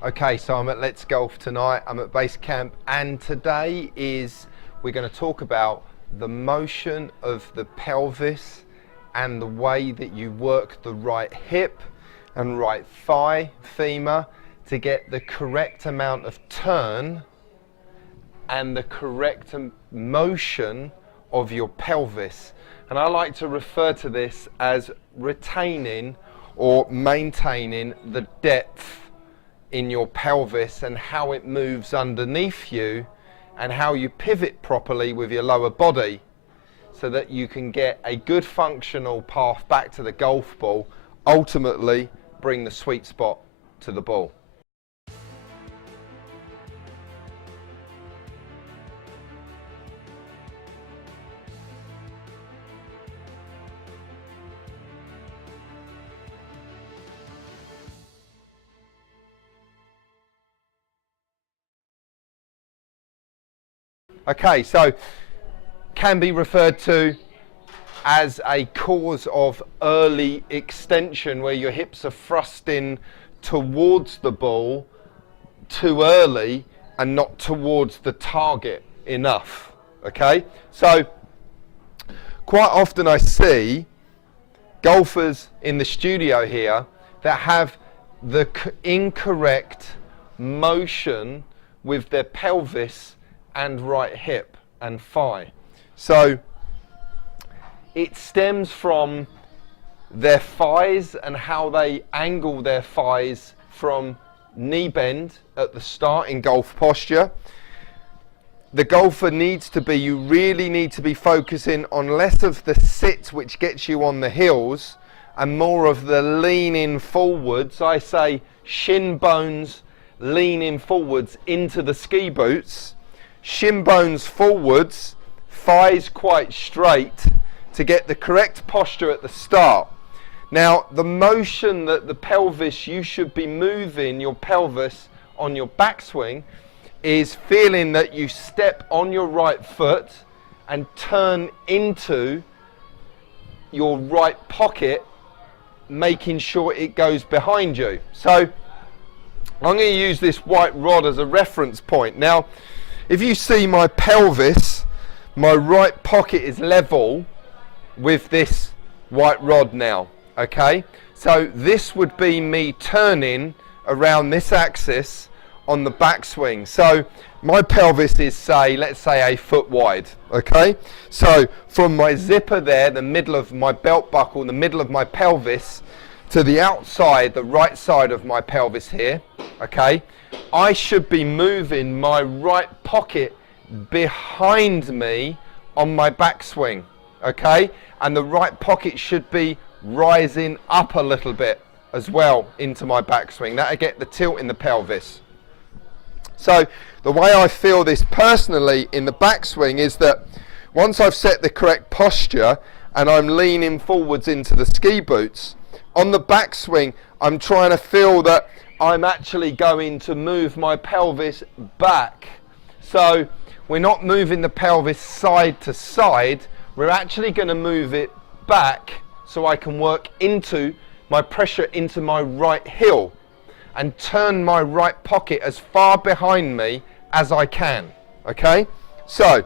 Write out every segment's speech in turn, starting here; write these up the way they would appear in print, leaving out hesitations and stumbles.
Okay, so I'm at Let's Golf tonight. I'm at base camp, and today we're going to talk about the motion of the pelvis and the way that you work the right hip and right thigh, femur, to get the correct amount of turn and the correct motion of your pelvis. And I like to refer to this as retaining or maintaining the depth in your pelvis and how it moves underneath you and how you pivot properly with your lower body so that you can get a good functional path back to the golf ball, ultimately bring the sweet spot to the ball. Okay, so can be referred to as a cause of early extension where your hips are thrusting towards the ball too early and not towards the target enough. Okay, so quite often I see golfers in the studio here that have the incorrect motion with their pelvis and right hip and thigh. So it stems from their thighs and how they angle their thighs from knee bend at the start in golf posture. The golfer needs to be, you really need to be focusing on less of the sit, which gets you on the heels, and more of the leaning forwards. I say shin bones leaning forwards into the ski boots, shin bones forwards, thighs quite straight to get the correct posture at the start. Now, the motion that the pelvis, you should be moving your pelvis on your backswing is feeling that you step on your right foot and turn into your right pocket, making sure it goes behind you. So I'm going to use this white rod as a reference point. Now, if you see my pelvis, my right pocket is level with this white rod now, okay? So this would be me turning around this axis on the backswing. So my pelvis is, say, let's say a foot wide, okay? So from my zipper there, the middle of my belt buckle, the middle of my pelvis, to the outside, the right side of my pelvis here, okay, I should be moving my right pocket behind me on my backswing, okay, and the right pocket should be rising up a little bit as well into my backswing. That'll get the tilt in the pelvis. So the way I feel this personally in the backswing is that once I've set the correct posture and I'm leaning forwards into the ski boots, on the backswing, I'm trying to feel that I'm actually going to move my pelvis back. So we're not moving the pelvis side to side, we're actually going to move it back so I can work into my pressure into my right heel and turn my right pocket as far behind me as I can. Okay? So,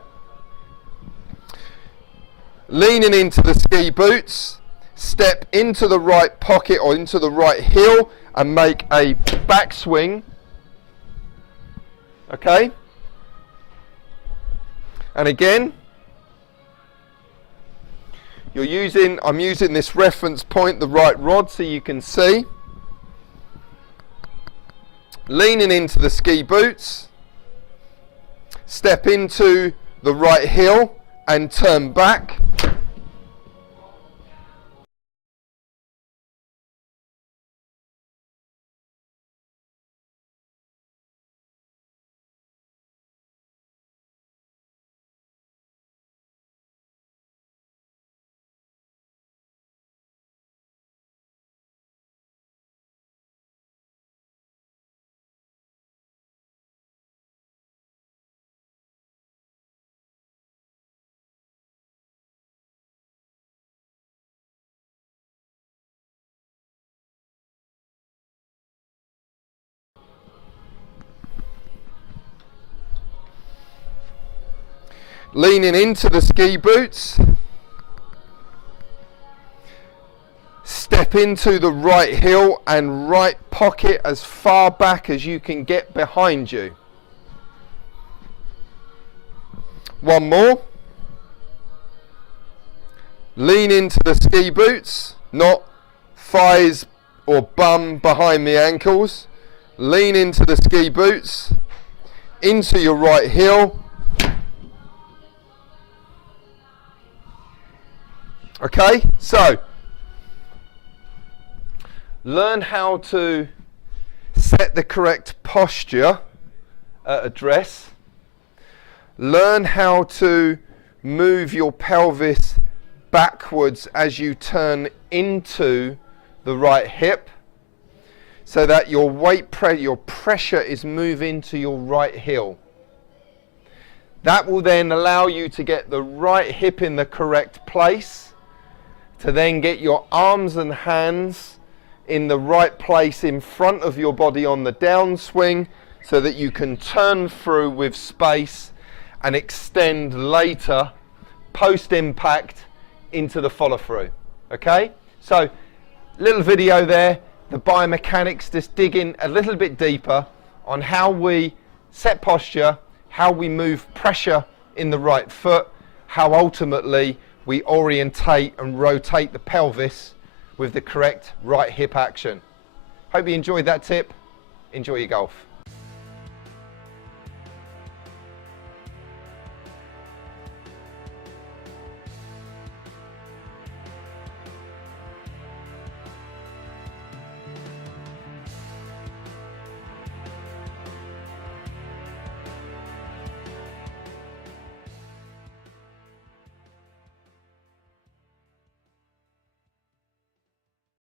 leaning into the ski boots, step into the right pocket or into the right heel and make a backswing, okay? And again, I'm using this reference point, the right rod, so you can see. Leaning into the ski boots, step into the right heel and turn back. Leaning into the ski boots. Step into the right heel and right pocket as far back as you can get behind you. One more. Lean into the ski boots, not thighs or bum behind the ankles. Lean into the ski boots, into your right heel. Okay, so learn how to set the correct posture at a dress. Learn how to move your pelvis backwards as you turn into the right hip, so that your your pressure is moving to your right heel. That will then allow you to get the right hip in the correct place, to then get your arms and hands in the right place in front of your body on the downswing, so that you can turn through with space and extend later post impact into the follow through. Okay, so little video there, the biomechanics, just digging a little bit deeper on how we set posture, how we move pressure in the right foot, how ultimately we orientate and rotate the pelvis with the correct right hip action. Hope you enjoyed that tip. Enjoy your golf.